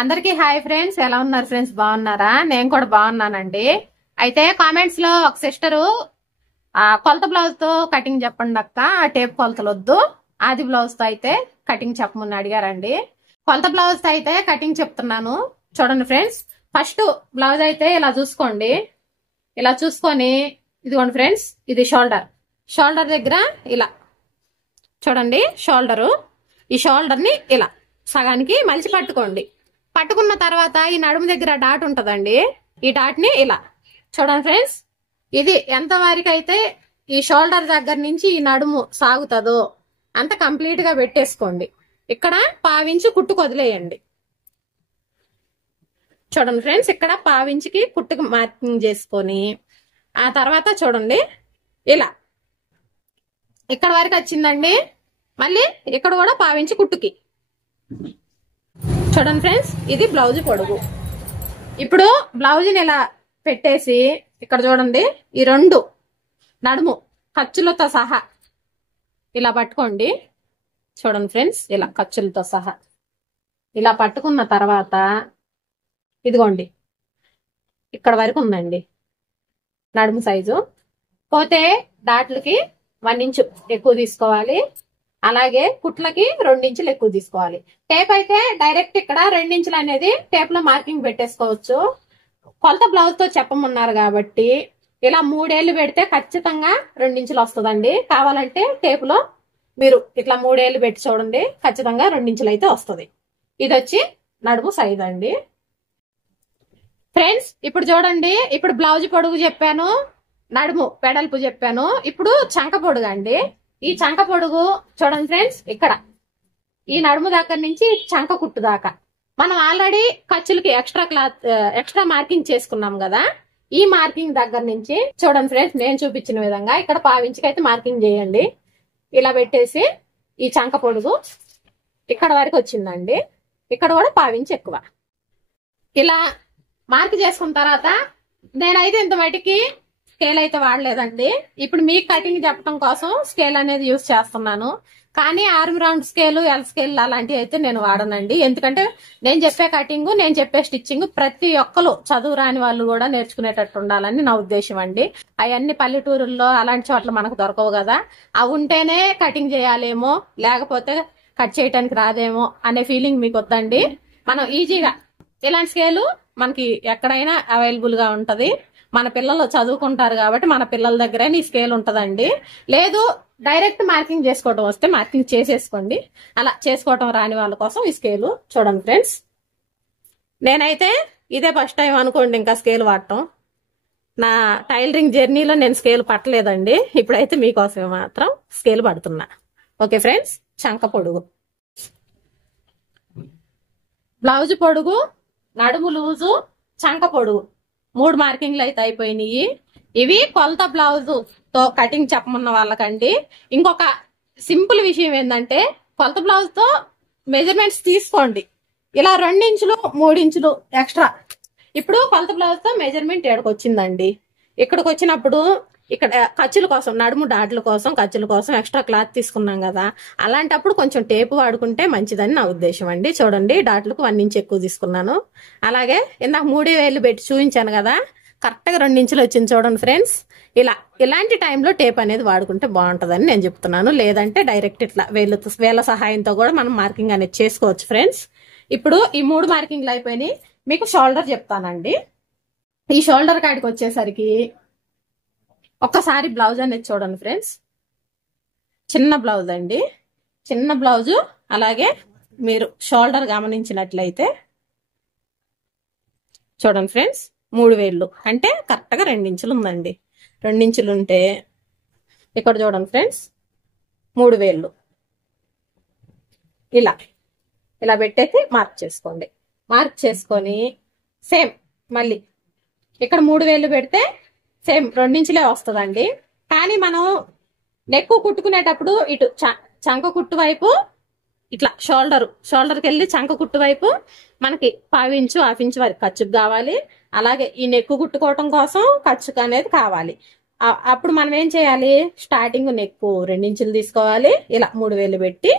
అందరికీ hi friends, ఎలా ఉన్నారు ఫ్రెండ్స్? బాగున్నారా? నేను కూడా బాగున్నానండి. అయితే కామెంట్స్ లో ఒక సిస్టరు కొలత బ్లౌజ్ తో కటింగ్ చెప్పండి అక్క, టేప్ కొలతలు వద్దు, ఆది బ్లౌజ్ తో అయితే కటింగ్ చెప్పమని అడిగారండి. కొలత బ్లౌజ్ తో అయితే కటింగ్ చెప్తున్నాను. చూడండి ఫ్రెండ్స్, ఫస్ట్ బ్లౌజ్ అయితే ఇలా చూసుకోండి. ఇలా చూసుకొని ఇదిగోండి ఫ్రెండ్స్, ఇది షోల్డర్ దగ్గర ఇలా చూడండి. ఈ షోల్డర్ ని ఇలా సగానికి మలిచి పట్టుకోండి. పట్టుకున్న తర్వాత ఈ నడుము దగ్గర డాట్ ఉంటదండి, ఈ డాట్ ని ఇలా చూడండి ఫ్రెండ్స్. ఇది ఎంత వరకు అయితే ఈ షోల్డర్ దగ్గర నుంచి ఈ నడుము సాగుతుందో అంత కంప్లీట్ గా పెట్టేసుకోండి. ఇక్కడ పావించి కుట్టుకు వదిలేయండి. చూడండి ఫ్రెండ్స్, ఇక్కడ పావించికి కుట్టుకు మార్కింగ్ చేసుకొని ఆ తర్వాత చూడండి ఇలా ఇక్కడ వరకు వచ్చిందండి. మళ్ళీ ఇక్కడ కూడా పావించి కుట్టుకి చూడండి ఫ్రెండ్స్, ఇది బ్లౌజ్ పొడుగు. ఇప్పుడు బ్లౌజ్ ని ఇలా పెట్టేసి ఇక్కడ చూడండి, ఈ రెండు నడుము ఖర్చులతో సహా ఇలా పట్టుకోండి. చూడండి ఫ్రెండ్స్, ఇలా ఖర్చులతో సహా ఇలా పట్టుకున్న తర్వాత ఇదిగోండి ఇక్కడ వరకు ఉందండి నడుము సైజు. పోతే డాట్లకి 1 ఇంచు ఎక్కువ తీసుకోవాలి, అలాగే కుట్లకి 2 ఇంచులు ఎక్కువ తీసుకోవాలి. టేప్ అయితే డైరెక్ట్ ఇక్కడ 2 ఇంచులు అనేది టేప్ లో మార్కింగ్ పెట్టేసుకోవచ్చు. కొలత బ్లౌజ్ తో చెప్పమన్నారు కాబట్టి ఇలా 3 ఏళ్ళు పెడితే ఖచ్చితంగా 2 ఇంచులు వస్తుందండి. కావాలంటే టేప్ లో మీరు ఇట్లా 3 ఏళ్ళు పెట్టి చూడండి, ఖచ్చితంగా 2 ఇంచులు అయితే వస్తుంది. ఇది వచ్చి నడుము సైజ్ అండి. ఫ్రెండ్స్ ఇప్పుడు చూడండి, ఇప్పుడు బ్లౌజ్ పొడుగు చెప్పాను, నడుము వెడల్పు చెప్పాను. ఇప్పుడు చంక పొడుగు అండి. ఈ చంక పొడుగు చూడండి ఫ్రెండ్స్, ఇక్కడ ఈ నడుము దగ్గర నుంచి చంక కుట్టు దాకా మనం ఆల్రెడీ ఖర్చులకి ఎక్స్ట్రా మార్కింగ్ చేసుకున్నాం కదా. ఈ మార్కింగ్ దగ్గర నుంచి చూడండి ఫ్రెండ్స్, నేను చూపించిన విధంగా ఇక్కడ పావించికి అయితే మార్కింగ్ చేయండి. ఇలా పెట్టేసి ఈ చంక పొడుగు ఇక్కడ వరకు వచ్చిందండి. ఇక్కడ కూడా పావించి ఎక్కువ ఇలా మార్క్ చేసుకున్న తర్వాత నేనైతే ఇంత మటుకి స్కేల్ అయితే వాడలేదండి. ఇప్పుడు మీకు కటింగ్ చెప్పడం కోసం స్కేల్ అనేది యూజ్ చేస్తున్నాను. కానీ arm round scale, L scale అలాంటివి అయితే నేను వాడనండి. ఎందుకంటే నేను చెప్పే కటింగ్, నేను చెప్పే స్టిచ్చింగ్ ప్రతి ఒక్కరు చదువు రాని వాళ్ళు కూడా నేర్చుకునేటట్టు ఉండాలని నా ఉద్దేశం అండి. అవన్నీ పల్లెటూరుల్లో అలాంటి చోట్ల మనకు దొరకవు కదా. అవి ఉంటేనే కటింగ్ చేయాలేమో, లేకపోతే కట్ చేయడానికి రాదేమో అనే ఫీలింగ్ మీకు వద్దండి. మనం ఈజీగా ఇలాంటి స్కేలు మనకి ఎక్కడైనా అవైలబుల్ గా ఉంటది. మన పిల్లలు చదువుకుంటారు కాబట్టి మన పిల్లల దగ్గరే ఈ స్కేల్ ఉంటదండి. లేదు డైరెక్ట్ మార్కింగ్ చేసుకోవడం వస్తే మార్కింగ్ చేసేసుకోండి. అలా చేసుకోవటం రాని వాళ్ళ కోసం ఈ స్కేలు చూడండి ఫ్రెండ్స్. నేనైతే ఇదే ఫస్ట్ టైం అనుకోండి ఇంకా స్కేల్ వాడటం. నా టైలరింగ్ జర్నీలో నేను స్కేల్ పట్టలేదండి. ఇప్పుడైతే మీకోసమే మాత్రం స్కేల్ పడుతున్నా. ఓకే ఫ్రెండ్స్, చంక పొడుగు, బ్లౌజ్ పొడుగు, నడుము లూజు, చంక పొడుగు 3 మార్కింగ్లు అయితే అయిపోయినాయి. ఇవి కొలత బ్లౌజ్ తో కటింగ్ చెప్పమన్న వాళ్ళకండి. ఇంకొక సింపుల్ విషయం ఏంటంటే, కొలత బ్లౌజ్ తో మెజర్మెంట్స్ తీసుకోండి. ఇలా 2 ఇంచులు 3 ఇంచులు ఎక్స్ట్రా. ఇప్పుడు కొలత బ్లౌజ్ తో మెజర్మెంట్ ఎక్కడికి వచ్చిందండి. ఇక్కడికి వచ్చినప్పుడు ఇక్కడ ఖర్చుల కోసం, నడుము డాట్ల కోసం, ఖర్చుల కోసం ఎక్స్ట్రా క్లాత్ తీసుకున్నాం కదా. అలాంటప్పుడు కొంచెం టేపు వాడుకుంటే మంచిదని నా ఉద్దేశం అండి. చూడండి, డాట్లకు 1 ఇంచ్ ఎక్కువ తీసుకున్నాను. అలాగే ఇందాక 3 వేలు పెట్టి చూపించాను కదా, కరెక్ట్ గా 2 ఇంచులు వచ్చింది చూడండి ఫ్రెండ్స్. ఇలాంటి టైంలో టేప్ అనేది వాడుకుంటే బాగుంటదని నేను చెప్తున్నాను. లేదంటే డైరెక్ట్ ఇట్లా వేళ్ళ సహాయంతో కూడా మనం మార్కింగ్ అనేది చేసుకోవచ్చు ఫ్రెండ్స్. ఇప్పుడు ఈ 3 మార్కింగ్లు అయిపోయినాయి. మీకు షోల్డర్ చెప్తానండి. ఈ షోల్డర్ కాడికి వచ్చేసరికి ఒక్కసారి బ్లౌజ్ అనేది చూడండి ఫ్రెండ్స్. చిన్న బ్లౌజ్ అండి, చిన్న బ్లౌజు. అలాగే మీరు షోల్డర్ గమనించినట్లయితే చూడండి ఫ్రెండ్స్, 3 వేళ్ళు అంటే కరెక్ట్ గా 2 ఇంచులు ఉందండి. 2 ఇంచులు ఉంటే ఇక్కడ చూడండి ఫ్రెండ్స్, 3 వేళ్ళు ఇలా పెట్టేసి మార్క్ చేసుకోండి. మార్క్ చేసుకొని సేమ్ మళ్ళీ ఇక్కడ 3 వేళ్ళు పెడితే సేమ్ 2 ఇంచులే వస్తుందండి. కానీ మనం నెక్కు కుట్టుకునేటప్పుడు ఇటు చంక కుట్టు వైపు ఇట్లా షోల్డర్కి వెళ్ళి చంక కుట్టు వైపు మనకి 1/2 ఇంచు 1/2 ఇంచు వరకు ఖర్చుకు కావాలి. అలాగే ఈ నెక్కు కుట్టుకోవటం కోసం ఖర్చుకు అనేది కావాలి. అప్పుడు మనం ఏం చేయాలి, స్టార్టింగ్ నెక్కు 2 ఇంచులు తీసుకోవాలి. ఇలా 3 వేలు పెట్టి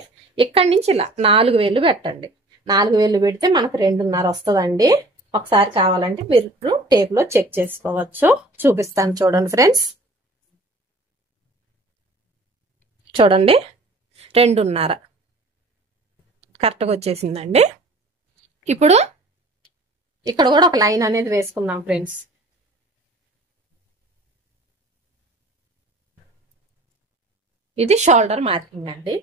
ఇక్కడి నుంచి ఇలా 4 వేలు పెట్టండి. 4 వేలు పెడితే మనకు 2.5 వస్తుందండి. ఒకసారి కావాలంటే మీరు టేప్ లో చెక్ చేసుకోవచ్చు. చూపిస్తాను చూడండి ఫ్రెండ్స్. చూడండి 2.5 కరెక్ట్గా వచ్చేసిందండి. ఇప్పుడు ఇక్కడ కూడా ఒక లైన్ అనేది వేసుకుందాం ఫ్రెండ్స్. ఇది షోల్డర్ మార్కింగ్ అండి.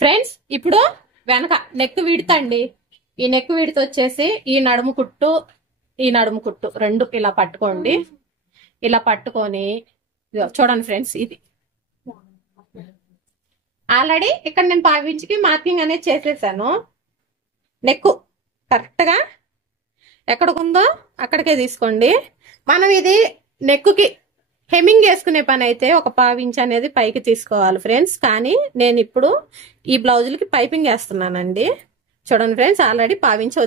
ఫ్రెండ్స్ ఇప్పుడు వెనక నెక్ విడతండి. ఈ నెక్ విడత వచ్చేసి ఈ నడుము కుట్టు రెండు ఇలా పట్టుకోండి. ఇలా పట్టుకొని చూడండి ఫ్రెండ్స్, ఇది ఆల్రెడీ ఇక్కడ నేను 1/2 ఇంచుకి మార్కింగ్ అనేది చేసేసాను. నెక్ కరెక్ట్ గా ఎక్కడికుందో అక్కడికే తీసుకోండి. మనం ఇది నెక్కి హెమ్మింగ్ వేసుకునే పని అయితే ఒక 1/2 ఇంచ్ అనేది పైకి తీసుకోవాలి ఫ్రెండ్స్. కానీ నేను ఇప్పుడు ఈ బ్లౌజులకి పైపింగ్ వేస్తున్నానండి. చూడండి ఫ్రెండ్స్, ఆల్రెడీ 1/2 ఇంచ్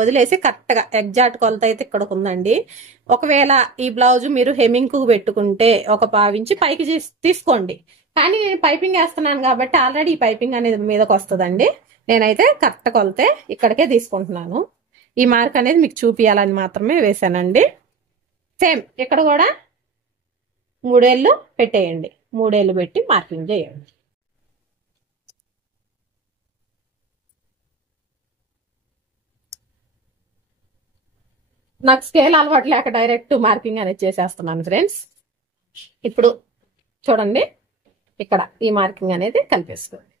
వదిలేసి కరెక్ట్ గా ఎగ్జాక్ట్ కొలత అయితే ఇక్కడికి ఉందండి. ఒకవేళ ఈ బ్లౌజ్ మీరు హెమ్మింగ్ కు పెట్టుకుంటే ఒక 1/2 ఇంచ్ పైకి తీసుకోండి. కానీ నేను పైపింగ్ వేస్తున్నాను కాబట్టి ఆల్రెడీ ఈ పైపింగ్ అనేది మీదకి వస్తుందండి. నేనైతే కరెక్ట్ కొలతే ఇక్కడికే తీసుకుంటున్నాను. ఈ మార్క్ అనేది మీకు చూపియాలని మాత్రమే వేసానండి. సేమ్ ఇక్కడ కూడా 3 ఏళ్ళు పెట్టేయండి. 3 ఏళ్ళు పెట్టి మార్కింగ్ చేయండి. నాకు స్కేల్ అలవాటు లేక డైరెక్ట్ మార్కింగ్ అనేది చేసేస్తున్నాను ఫ్రెండ్స్. ఇప్పుడు చూడండి, ఇక్కడ ఈ మార్కింగ్ అనేది కలిపేసుకోండి.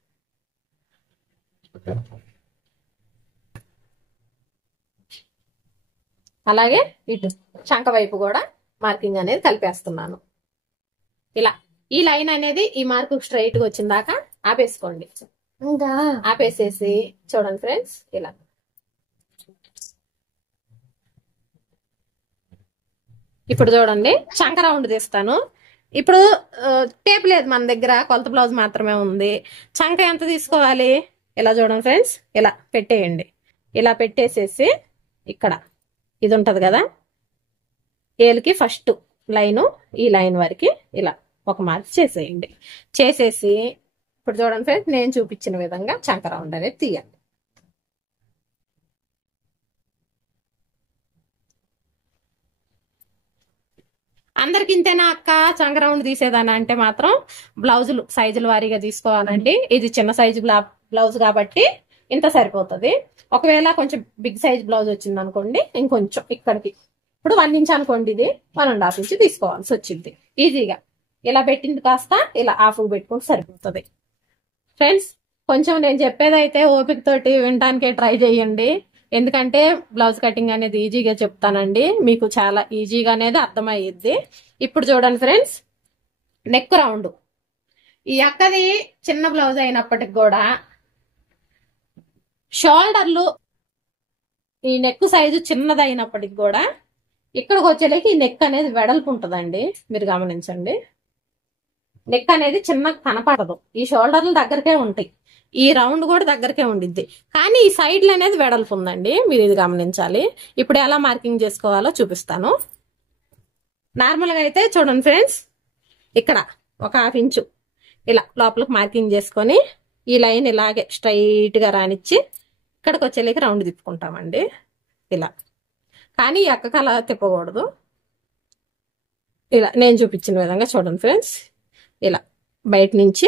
అలాగే ఇటు చంక వైపు కూడా మార్కింగ్ అనేది కలిపేస్తున్నాను. ఇలా ఈ లైన్ అనేది ఈ మార్కు స్ట్రైట్ గా వచ్చిందాకా ఆపేసుకోండి. ఆపేసేసి చూడండి ఫ్రెండ్స్, ఇలా ఇప్పుడు చూడండి చంక రౌండ్ తీస్తాను. ఇప్పుడు టేప్ లేదు మన దగ్గర, కొలత బ్లౌజ్ మాత్రమే ఉంది. చంక ఎంత తీసుకోవాలి? ఇలా చూడండి ఫ్రెండ్స్, ఇలా పెట్టేయండి. ఇలా పెట్టేసేసి ఇక్కడ ఇది ఉంటది కదా, ఏలుకి ఫస్ట్ లైను ఈ లైన్ వరకు ఇలా ఒక మార్క్ చేసేయండి. చేసేసి ఇప్పుడు చూడండి ఫ్రెండ్స్, నేను చూపించిన విధంగా చంక రౌండ్ అనేది తీయండి. అందరికి ఇంతేనా అక్క చంక రౌండ్ తీసేదాని అంటే మాత్రం బ్లౌజులు సైజుల వారీగా తీసుకోవాలండి. ఇది చిన్న సైజు బ్లౌజ్ కాబట్టి ఇంత సరిపోతుంది. ఒకవేళ కొంచెం బిగ్ సైజ్ బ్లౌజ్ వచ్చింది అనుకోండి, ఇంకొంచెం ఇక్కడికి ఇప్పుడు 1 ఇంచ్ అనుకోండి, ఇది 1.5 ఇంచ్ తీసుకోవాల్సి వచ్చింది. ఈజీగా ఇలా పెట్టింది కాస్త ఇలా హాఫ్ పెట్టుకుంటే సరిపోతుంది. ఫ్రెండ్స్, కొంచెం నేను చెప్పేదైతే ఓపిక తోటి వినడానికే ట్రై చేయండి. ఎందుకంటే బ్లౌజ్ కటింగ్ అనేది ఈజీగా చెప్తానండి, మీకు చాలా ఈజీగా అనేది అర్థమయ్యిద్ది. ఇప్పుడు చూడండి ఫ్రెండ్స్, నెక్ రౌండ్ ఈ అక్కది చిన్న బ్లౌజ్ అయినప్పటికి కూడా షోల్డర్లు ఈ నెక్ సైజు చిన్నదైనప్పటికి కూడా ఇక్కడికి వచ్చేలేకి ఈ నెక్ అనేది వెడల్పు ఉంటుందండి. మీరు గమనించండి, నెక్ అనేది చిన్న కనపడదు, ఈ షోల్డర్లు దగ్గరకే ఉంటాయి, ఈ రౌండ్ కూడా దగ్గరకే ఉండిద్ది. కానీ ఈ సైడ్లు అనేది వెడల్పు ఉందండి, మీరు ఇది గమనించాలి. ఇప్పుడు ఎలా మార్కింగ్ చేసుకోవాలో చూపిస్తాను. నార్మల్గా అయితే చూడండి ఫ్రెండ్స్, ఇక్కడ ఒక 1/2 ఇంచు ఇలా లోపలికి మార్కింగ్ చేసుకొని ఈ లైన్ ఇలాగే స్ట్రైట్ గా రానిచ్చి ఇక్కడికి వచ్చేలేకి రౌండ్ తిప్పుకుంటామండి ఇలా. కానీ ఈ అక్కకి అలా తిప్పకూడదు. ఇలా నేను చూపించిన విధంగా చూడండి ఫ్రెండ్స్, ఇలా బయట నుంచి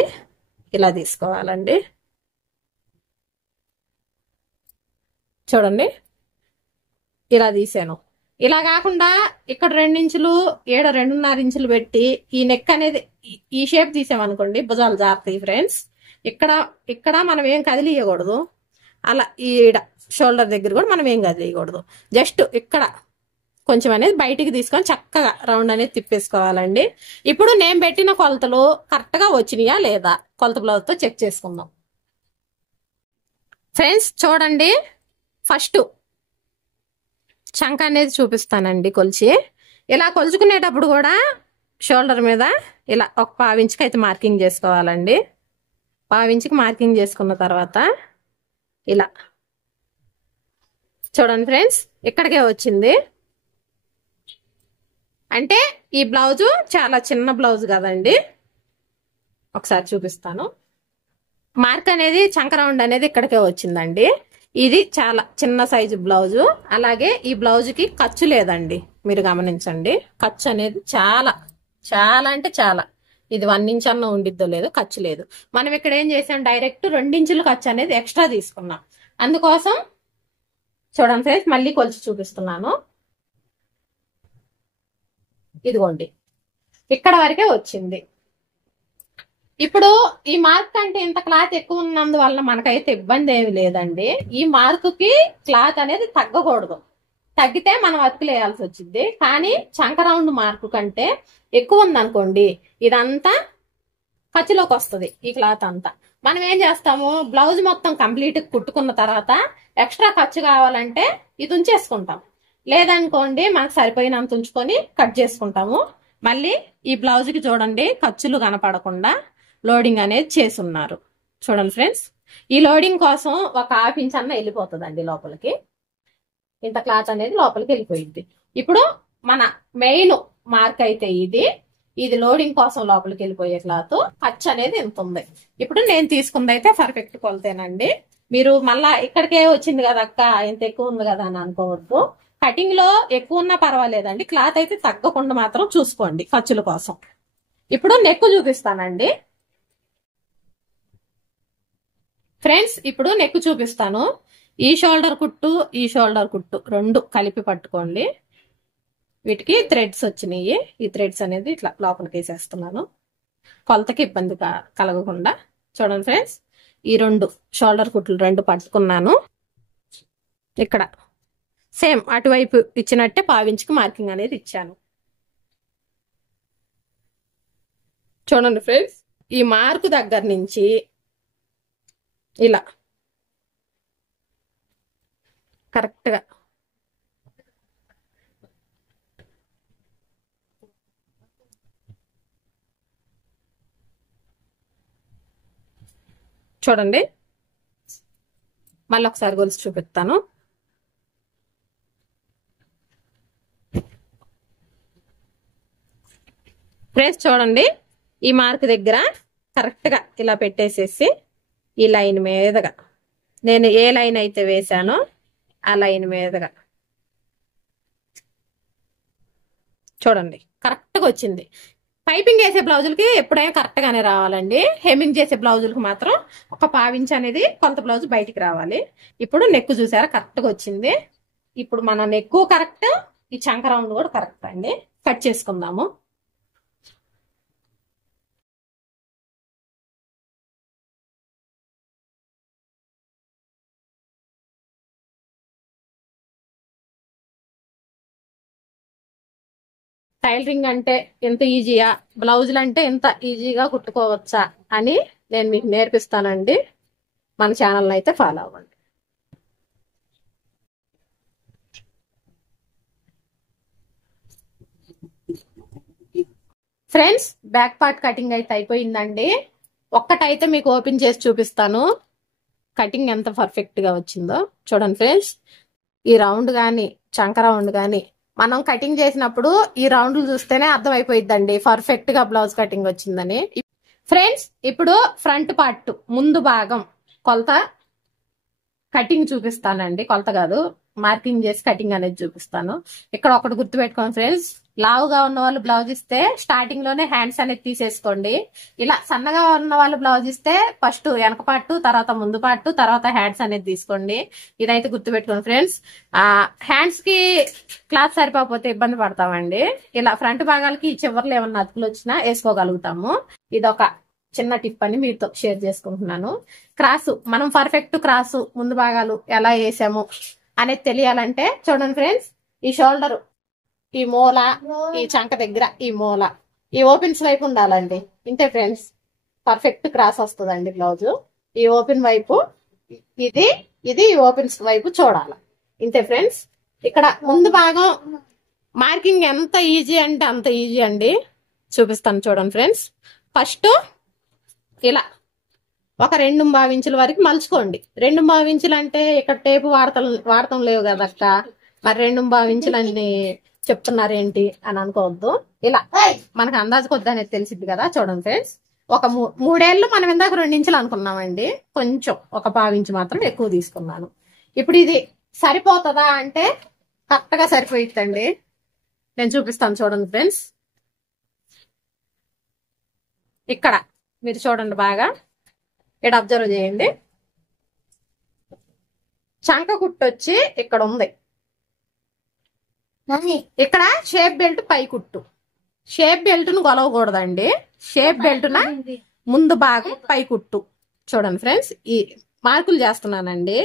ఇలా తీసుకోవాలండి. చూడండి ఇలా తీసాను. ఇలా కాకుండా ఇక్కడ 2 ఇంచులు ఏడ 2.5 ఇంచులు పెట్టి ఈ నెక్ అనేది ఈ షేప్ తీసామనుకోండి, భుజాలు జారుతాయి ఫ్రెండ్స్. ఇక్కడ మనం ఏం కదిలియకూడదు. అలా ఈడ షోల్డర్ దగ్గర కూడా మనం ఏం కదిలియకూడదు. జస్ట్ ఇక్కడ కొంచెం అనేది బయటికి తీసుకొని చక్కగా రౌండ్ అనేది తిప్పేసుకోవాలండి. ఇప్పుడు నేను పెట్టిన కొలతలు కరెక్ట్ గా వచ్చినాయా లేదా కొలత బ్లౌజ్ తో చెక్ చేసుకుందాం. ఫ్రెండ్స్ చూడండి, ఫస్ట్ చంక అనేది చూపిస్తానండి కొలిచి. ఇలా కొలుచుకునేటప్పుడు కూడా షోల్డర్ మీద ఇలా ఒక 1/2 ఇంచుకి అయితే మార్కింగ్ చేసుకోవాలండి. 1/2 ఇంచుకి మార్కింగ్ చేసుకున్న తర్వాత ఇలా చూడండి ఫ్రెండ్స్, ఇక్కడికే వచ్చింది. అంటే ఈ బ్లౌజు చాలా చిన్న బ్లౌజ్ కదండి, ఒకసారి చూపిస్తాను. మార్క్ అనేది చంక రౌండ్ అనేది ఇక్కడికే వచ్చిందండి. ఇది చాలా చిన్న సైజు బ్లౌజు. అలాగే ఈ బ్లౌజ్ కి ఖర్చు లేదండి, మీరు గమనించండి. ఖర్చు అనేది చాలా చాలా అంటే చాలా, ఇది 1 ఇంచ్ అన్న ఉండిద్దో లేదో, ఖర్చు లేదు. మనం ఇక్కడ ఏం చేసాం, డైరెక్ట్ 2 ఇంచుల ఖర్చు అనేది ఎక్స్ట్రా తీసుకున్నాం. అందుకోసం చూడండి ఫ్రెండ్స్, మళ్ళీ కొలిచి చూపిస్తున్నాను. ఇదిగోండి, ఇక్కడ వరకే వచ్చింది. ఇప్పుడు ఈ మార్క్ అంటే ఇంత క్లాత్ ఎక్కువ ఉన్నందువల్ల మనకైతే ఇబ్బంది ఏమి లేదండి. ఈ మార్క్ కి క్లాత్ అనేది తగ్గకూడదు, తగ్గితే మనం అతుకులేయాల్సి వచ్చింది. కానీ చంక రౌండ్ మార్కు కంటే ఎక్కువ ఉందనుకోండి, ఇదంతా ఖర్చులోకి వస్తుంది. ఈ క్లాత్ అంతా మనం ఏం చేస్తాము, బ్లౌజ్ మొత్తం కంప్లీట్ కుట్టుకున్న తర్వాత ఎక్స్ట్రా ఖర్చు కావాలంటే ఇది ఉంచేసుకుంటాం. లేదనుకోండి మనకు సరిపోయినంత ఉంచుకొని కట్ చేసుకుంటాము. మళ్ళీ ఈ బ్లౌజ్ కి చూడండి, ఖర్చులు కనపడకుండా లోడింగ్ అనేది చేసున్నారు. చూడండి ఫ్రెండ్స్, ఈ లోడింగ్ కోసం ఒక 1/2 ఇంచ్ అన్న వెళ్ళిపోతుందండి లోపలికి. ఇంత క్లాత్ అనేది లోపలికి వెళ్ళిపోయింది. ఇప్పుడు మన మెయిన్ మార్క్ అయితే ఇది లోడింగ్ కోసం లోపలికి వెళ్ళిపోయే క్లాత్. ఖర్చు అనేది ఎంత ఉంది. ఇప్పుడు నేను తీసుకుంది అయితే పర్ఫెక్ట్ కొలతేనండి. మీరు మళ్ళా ఇక్కడికే వచ్చింది కదా అక్క, ఇంత ఎక్కువ ఉంది కదా అని అనుకోవద్దు. కటింగ్ లో ఎక్కువ ఉన్నా పర్వాలేదండి, క్లాత్ అయితే తగ్గకుండా మాత్రం చూసుకోండి ఖర్చుల కోసం. ఇప్పుడు నెక్ చూపిస్తానండి ఫ్రెండ్స్. ఇప్పుడు నెక్ చూపిస్తాను. ఈ షోల్డర్ కుట్టు, ఈ షోల్డర్ కుట్టు రెండు కలిపి పట్టుకోండి. వీటికి థ్రెడ్స్ వచ్చినాయి. ఈ థ్రెడ్స్ అనేది ఇట్లా లోపలికి వేసేస్తున్నాను, కొలతకి ఇబ్బంది కలగకుండా. చూడండి ఫ్రెండ్స్, ఈ 2 షోల్డర్ కుట్లు 2 పట్టుకున్నాను. ఇక్కడ సేమ్ అటువైపు ఇచ్చినట్టే 1/2 ఇంచుకి మార్కింగ్ అనేది ఇచ్చాను. చూడండి ఫ్రెండ్స్, ఈ మార్కు దగ్గర నుంచి ఇలా కరెక్ట్గా చూడండి. మళ్ళీ ఒకసారి గొలుసు చూపిస్తాను. ఫ్రెండ్స్ చూడండి, ఈ మార్క్ దగ్గర కరెక్ట్గా ఇలా పెట్టేసేసి ఈ లైన్ మీదగా, నేను ఏ లైన్ అయితే వేసానో ఆ లైన్ మీదగా చూడండి కరెక్ట్గా వచ్చింది. పైపింగ్ చేసే బ్లౌజులకి ఎప్పుడైనా కరెక్ట్ గానే రావాలండి. హెమ్మింగ్ చేసే బ్లౌజులకి మాత్రం ఒక 1/2 ఇంచ్ అనేది కొంత బ్లౌజ్ బయటికి రావాలి. ఇప్పుడు నెక్ చూసారా కరెక్ట్గా వచ్చింది. ఇప్పుడు మన నెక్ కరెక్ట్, ఈ చంక రౌండ్ కూడా కరెక్ట్ అండి. కట్ చేసుకుందాము. టైలరింగ్ అంటే ఎంత ఈజీయా, బ్లౌజులు అంటే ఎంత ఈజీగా కుట్టుకోవచ్చా అని నేను మీకు నేర్పిస్తానండి. మన ఛానల్ని అయితే ఫాలో అవ్వండి. ఫ్రెండ్స్, బ్యాక్ పార్ట్ కటింగ్ అయితే అయిపోయిందండి. ఒక్కటైతే మీకు ఓపెన్ చేసి చూపిస్తాను, కటింగ్ ఎంత పర్ఫెక్ట్ గా వచ్చిందో. చూడండి ఫ్రెండ్స్, ఈ రౌండ్ గాని చంక రౌండ్ గాని మనం కటింగ్ చేసినప్పుడు ఈ రౌండ్లు చూస్తేనే అర్థమైపోయిద్దండి పర్ఫెక్ట్ గా బ్లౌజ్ కటింగ్ వచ్చిందని. ఫ్రెండ్స్, ఇప్పుడు ఫ్రంట్ పార్ట్ ముందు భాగం కొలత కటింగ్ చూపిస్తానండి. కొలత కాదు, మార్కింగ్ చేసి కటింగ్ అనేది చూపిస్తాను. ఇక్కడ ఒకటి గుర్తుపెట్టుకోండి ఫ్రెండ్స్, లావుగా ఉన్న వాళ్ళు బ్లౌజ్ ఇస్తే స్టార్టింగ్ లోనే హ్యాండ్స్ అనేది తీసేసుకోండి. ఇలా సన్నగా ఉన్న వాళ్ళు బ్లౌజ్ ఇస్తే ఫస్ట్ వెనక పార్ట్, తర్వాత ముందు పార్ట్, తర్వాత హ్యాండ్స్ అనేది తీసుకోండి. ఇదైతే గుర్తుపెట్టుకోండి ఫ్రెండ్స్. హ్యాండ్స్ కి క్లాత్ సరిపోతే ఇబ్బంది పడతామండి. ఇలా ఫ్రంట్ భాగాలకి చివర్లు ఏమన్నా అతుకులు వచ్చినా వేసుకోగలుగుతాము. ఇదొక చిన్న టిప్ అని మీతో షేర్ చేసుకుంటున్నాను. క్రాసు, మనం పర్ఫెక్ట్ క్రాసు ముందు భాగాలు ఎలా వేసాము అనేది తెలియాలంటే చూడండి ఫ్రెండ్స్, ఈ షోల్డర్, ఈ మూల, ఈ చంక దగ్గర ఈ మూల, ఈ ఓపెన్స్ వైపు ఉండాలండి. ఇంతే ఫ్రెండ్స్, పర్ఫెక్ట్ క్రాస్ వస్తుందండి బ్లౌజ్. ఈ ఓపెన్ వైపు ఇది, ఇది ఓపెన్స్ వైపు చూడాలి. ఇంతే ఫ్రెండ్స్. ఇక్కడ ముందు భాగం మార్కింగ్ ఎంత ఈజీ అంటే అంత ఈజీ అండి. చూపిస్తాను చూడండి ఫ్రెండ్స్. ఫస్ట్ ఇలా ఒక 2.5 ఇంచుల వరకు మలుచుకోండి. 2.5 ఇంచులు అంటే ఇక్కడ టేపు వాడటం లేవు కదా అక్క, మరి 2.5 ఇంచులు అని చెప్తున్నారేంటి అని అనుకోవద్దు. ఇలా మనకు అందాజు కొద్ది అనేది తెలిసిద్ది కదా. చూడండి ఫ్రెండ్స్, ఒక 3 ఏళ్ళు మనం ఇందాక 2 ఇంచులు అనుకున్నామండి, కొంచెం ఒక 1/2 ఇంచు మాత్రం ఎక్కువ తీసుకున్నాను. ఇప్పుడు ఇది సరిపోతుందా అంటే కరెక్ట్ గా సరిపోయిద్దండి. నేను చూపిస్తాను చూడండి ఫ్రెండ్స్. ఇక్కడ మీరు చూడండి బాగా, ఇక్కడ అబ్జర్వ్ చేయండి. చంక కుట్టు వచ్చి ఇక్కడ ఉంది. ఇక్కడ షేప్ బెల్ట్ పై కుట్టు. షేప్ బెల్ట్ ను గొలవకూడదండి. షేప్ బెల్ట్ న ముందు భాగం పై కుట్టు. చూడండి ఫ్రెండ్స్, ఈ మార్కులు చేస్తున్నానండి.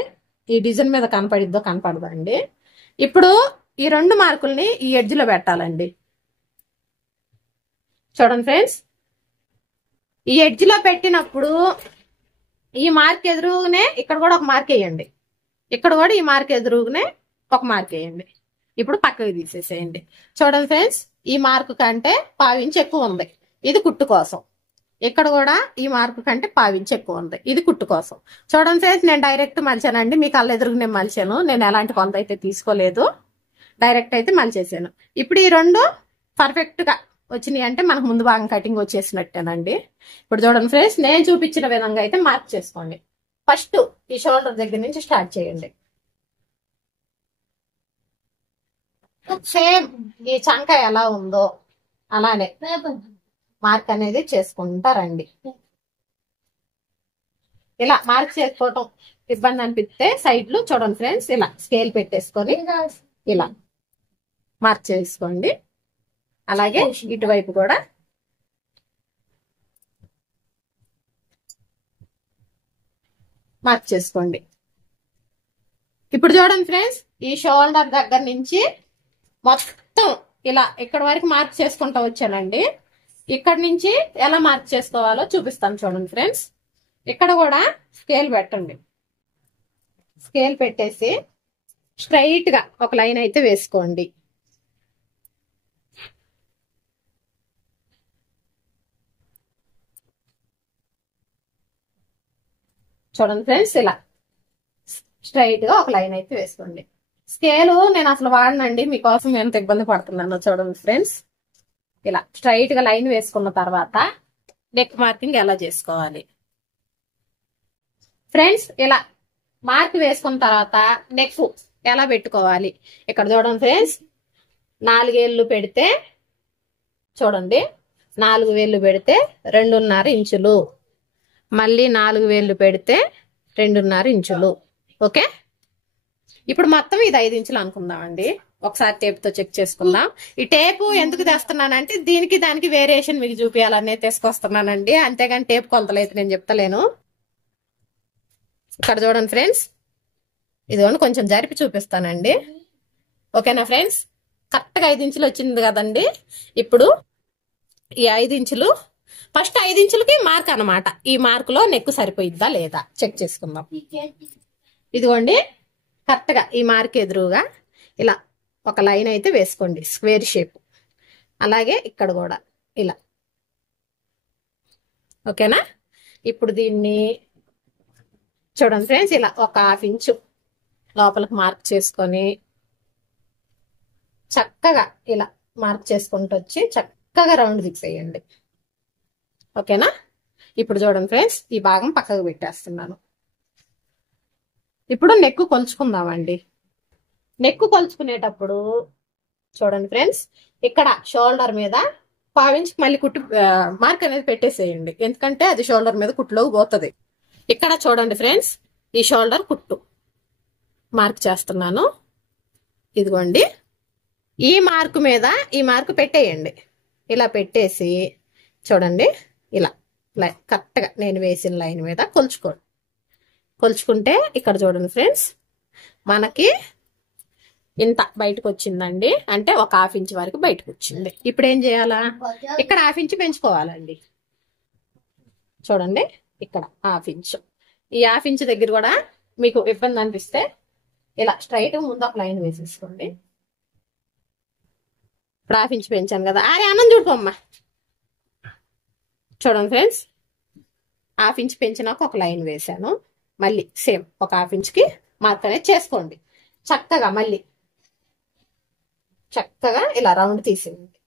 ఈ డిజైన్ మీద కనపడిద్దో కనపడదండి. ఇప్పుడు ఈ 2 మార్కుల్ని ఈ ఎడ్జ్ లో పెట్టాలండి. చూడండి ఫ్రెండ్స్, ఈ ఎడ్జ్ లో పెట్టినప్పుడు ఈ మార్క్ ఎదురుగానే ఇక్కడ కూడా ఒక మార్క్ వేయండి. ఇక్కడ కూడా ఈ మార్క్ ఎదురుగానే ఒక మార్క్ వేయండి. ఇప్పుడు పక్కకి తీసేసేయండి. చూడండి ఫ్రెండ్స్, ఈ మార్కు కంటే 1/2 ఇంచు ఎక్కువ ఉంది, ఇది కుట్టు కోసం. ఇక్కడ కూడా ఈ మార్కు కంటే 1/2 ఇంచు ఎక్కువ ఉంది, ఇది కుట్టు కోసం. చూడండి ఫ్రెండ్స్, నేను డైరెక్ట్ మలిచానండి. మీ కళ్ళ ఎదురుగా నేను మలిచాను. నేను ఎలాంటి కొంత అయితే తీసుకోలేదు, డైరెక్ట్ అయితే మలిచేసాను. ఇప్పుడు ఈ 2 పర్ఫెక్ట్ గా వచ్చినాయి అంటే మనకు ముందు భాగం కటింగ్ వచ్చేసినట్టేనండి. ఇప్పుడు చూడండి ఫ్రెండ్స్, నేను చూపించిన విధంగా అయితే మార్క్ చేసుకోండి. ఫస్ట్ ఈ షోల్డర్ దగ్గర నుంచి స్టార్ట్ చేయండి. సేమ్ ఈ చంక ఎలా ఉందో అలానే మార్క్ అనేది చేసుకుంటారండి. ఇలా మార్క్ చేసుకోవటం ఇబ్బంది అనిపిస్తే సైడ్లు చూడండి ఫ్రెండ్స్, ఇలా స్కేల్ పెట్టేసుకొని ఇలా మార్క్ చేసుకోండి. అలాగే ఇటువైపు కూడా మార్క్ చేసుకోండి. ఇప్పుడు చూడండి ఫ్రెండ్స్, ఈ షోల్డర్ దగ్గర నుంచి మొత్తం ఇలా ఇక్కడ వరకు మార్క్ చేసుకుంటూ వచ్చానండి. ఇక్కడ నుంచి ఎలా మార్క్ చేసుకోవాలో చూపిస్తాను చూడండి ఫ్రెండ్స్. ఇక్కడ కూడా స్కేల్ పెట్టండి. స్కేల్ పెట్టేసి స్ట్రైట్ గా ఒక లైన్ అయితే వేసుకోండి. చూడండి ఫ్రెండ్స్, ఇలా స్ట్రైట్ గా ఒక లైన్ అయితే వేసుకోండి. స్కేలు నేను అసలు వాడనండి, మీకోసం ఎంత ఇబ్బంది పడుతున్నానో చూడండి ఫ్రెండ్స్. ఇలా స్ట్రైట్ గా లైన్ వేసుకున్న తర్వాత నెక్ మార్కింగ్ ఎలా చేసుకోవాలి ఫ్రెండ్స్. ఇలా మార్క్ వేసుకున్న తర్వాత నెక్ ఎలా పెట్టుకోవాలి ఇక్కడ చూడండి ఫ్రెండ్స్. 4 వేళ్ళు పెడితే చూడండి, 4 వేళ్ళు పెడితే 2.5 ఇంచులు, మళ్ళీ 4 వేళ్ళు పెడితే 2.5 ఇంచులు. ఓకే, ఇప్పుడు మొత్తం ఇది 5 ఇంచులు అనుకుందామండి. ఒకసారి టేప్ తో చెక్ చేసుకుందాం. ఈ టేపు ఎందుకు తెస్తున్నానంటే దీనికి దానికి వేరియేషన్ మీకు చూపించాలనే తీసుకొస్తున్నానండి, అంతేగాని టేప్ కొలతలైతే నేను చెప్తలేను. ఇక్కడ చూడండి ఫ్రెండ్స్, ఇదిగోండి కొంచెం జరిపి చూపిస్తానండి. ఓకేనా ఫ్రెండ్స్, కరెక్ట్ గా 5 ఇంచులు వచ్చింది కదండి. ఇప్పుడు ఈ 5 ఇంచులు ఫస్ట్ 5 ఇంచులకి మార్క్ అన్నమాట. ఈ మార్క్ లో నెక్ సరిపోయిద్దా లేదా చెక్ చేసుకుందాం. ఇదిగోండి కరెక్ట్ గా ఈ మార్క్ ఎదురుగా ఇలా ఒక లైన్ అయితే వేసుకోండి, స్క్వేర్ షేప్. అలాగే ఇక్కడ కూడా ఇలా. ఓకేనా, ఇప్పుడు దీన్ని చూడండి ఫ్రెండ్స్, ఇలా ఒక 1/2 ఇంచు లోపలికి మార్క్ చేసుకొని చక్కగా ఇలా మార్క్ చేసుకుంటూ వచ్చి చక్కగా రౌండ్ తిప్పేయండి. ఓకేనా, ఇప్పుడు చూడండి ఫ్రెండ్స్, ఈ భాగం పక్కకు పెట్టేస్తున్నాను. ఇప్పుడు నెక్ కొలుచుకుందామండి. నెక్ కొలుచుకునేటప్పుడు చూడండి ఫ్రెండ్స్, ఇక్కడ షోల్డర్ మీద 1/2 ఇంచ్ మళ్ళీ కుట్టు మార్క్ అనేది పెట్టేసేయండి, ఎందుకంటే అది షోల్డర్ మీద కుట్టులోకి పోతుంది. ఇక్కడ చూడండి ఫ్రెండ్స్, ఈ షోల్డర్ కుట్టు మార్క్ చేస్తున్నాను. ఇదిగోండి, ఈ మార్కు మీద ఈ మార్కు పెట్టేయండి. ఇలా పెట్టేసి చూడండి, ఇలా కరెక్ట్ గా నేను వేసిన లైన్ మీద కొలుచుకోండి. కొలుచుకుంటే ఇక్కడ చూడండి ఫ్రెండ్స్, మనకి ఇంత బయటకు వచ్చిందండి, అంటే ఒక 1/2 ఇంచ్ వరకు బయటకు వచ్చింది. ఇప్పుడు ఏం చేయాలా, ఇక్కడ 1/2 ఇంచ్ పెంచుకోవాలండి. చూడండి, ఇక్కడ 1/2 ఇంచ్. ఈ 1/2 ఇంచ్ దగ్గర కూడా మీకు ఇబ్బంది అనిపిస్తే ఇలా స్ట్రైట్ ముందు ఒక లైన్ వేసేసుకోండి. ఇప్పుడు 1/2 ఇంచ్ పెంచాను కదా, అరే అన్నం చూడుకోమ్మా. చూడండి ఫ్రెండ్స్, 1/2 ఇంచ్ పెంచినాక ఒక లైన్ వేసాను. మళ్ళీ సేమ్ ఒక 1/2 ఇంచ్కి మార్క్ అనేది చేసుకోండి. చక్కగా మళ్ళీ చక్కగా ఇలా రౌండ్ తీసేయండి.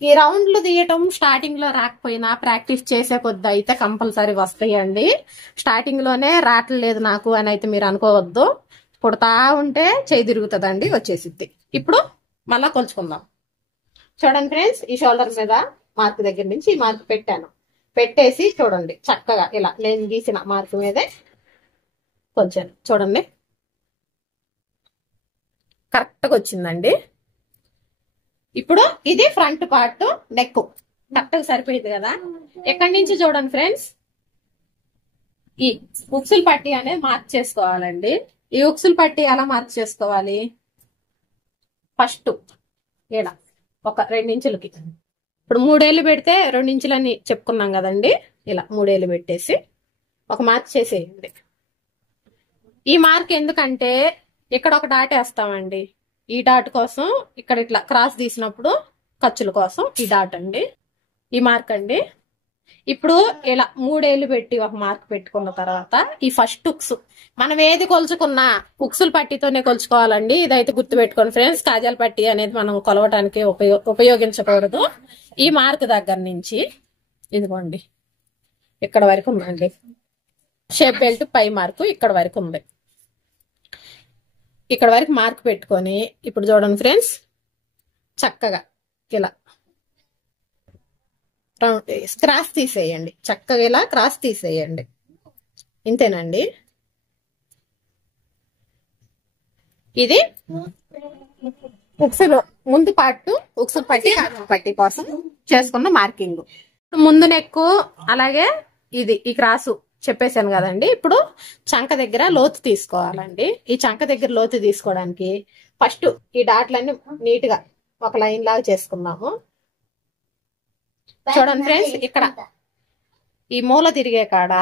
ఈ రౌండ్లు తీయటం స్టార్టింగ్ లో రాకపోయినా ప్రాక్టీస్ చేసే కొద్ది అయితే కంపల్సరీ వస్తాయండి. స్టార్టింగ్ లోనే రావట్లేదు నాకు అని అయితే మీరు అనుకోవద్దు. కుడతా ఉంటే చేయి తిరుగుతుందండి, వచ్చేసిద్ది. ఇప్పుడు మళ్ళా కొలుచుకుందాం. చూడండి ఫ్రెండ్స్, ఈ షోల్డర్ మీద మార్క్ దగ్గర నుంచి ఈ మార్క్ పెట్టాను. పెట్టేసి చూడండి చక్కగా ఇలా నేను గీసిన మార్క్ మీదే కొలిచాను. చూడండి కరెక్ట్గా వచ్చిందండి. ఇప్పుడు ఇది ఫ్రంట్ పార్ట్, నెక్ కరెక్ట్గా సరిపోయింది కదా. ఎక్కడి నుంచి చూడండి ఫ్రెండ్స్, ఈ ఉక్సులు పట్టి అనేది మార్క్ చేసుకోవాలండి. ఈ ఉక్సులు పట్టి ఎలా మార్క్ చేసుకోవాలి, ఫస్ట్ ఇలా ఒక 2 ఇంచులకి, ఇప్పుడు 3 ఏళ్ళు పెడితే 2 ఇంచులని చెప్పుకున్నాం కదండి. ఇలా 3 ఏళ్ళు పెట్టేసి ఒక మార్క్ చేసేయండి. ఈ మార్క్ ఎందుకంటే ఇక్కడ ఒక డాట్ వేస్తామండి. ఈ డాట్ కోసం ఇక్కడ ఇట్లా క్రాస్ తీసినప్పుడు ఖర్చుల కోసం ఈ డాట్ అండి, ఈ మార్క్ అండి. ఇప్పుడు ఇలా 3 ఏళ్ళు పెట్టి ఒక మార్క్ పెట్టుకున్న తర్వాత ఈ ఫస్ట్ ఉక్స్ మనం ఏది కొలుచుకున్నా ఉక్సులు పట్టితోనే కొలుచుకోవాలండి. ఇదైతే గుర్తు పెట్టుకోండి ఫ్రెండ్స్, కాజాల పట్టి అనేది మనం కొలవటానికి ఉపయోగించకూడదు. ఈ మార్క్ దగ్గర నుంచి ఇదిగోండి ఇక్కడ వరకు ఉందండి. షేప్ బెల్ట్ పై మార్కు ఇక్కడ వరకు ఉంది. ఇక్కడ వరకు మార్క్ పెట్టుకొని ఇప్పుడు చూడండి ఫ్రెండ్స్, చక్కగా ఇలా క్రాస్ తీసేయండి. చక్కగా ఇలా క్రాస్ తీసేయండి. ఇంతేనండి. ఇది ఉక్సులు ముందు పార్ట్, ఉక్సులు పట్టి పట్టి కోసం చేసుకున్న మార్కింగ్. ముందు నెక్కు అలాగే ఇది ఈ క్రాసు చెప్పేశాను కదండి. ఇప్పుడు చంక దగ్గర లోతు తీసుకోవాలండి. ఈ చంక దగ్గర లోతు తీసుకోవడానికి ఫస్ట్ ఈ డాట్లన్నీ నీట్ గా ఒక లైన్ లాగా చేసుకున్నాము. చూడండి ఫ్రెండ్స్, ఇక్కడ ఈ మూల తిరిగే కాడ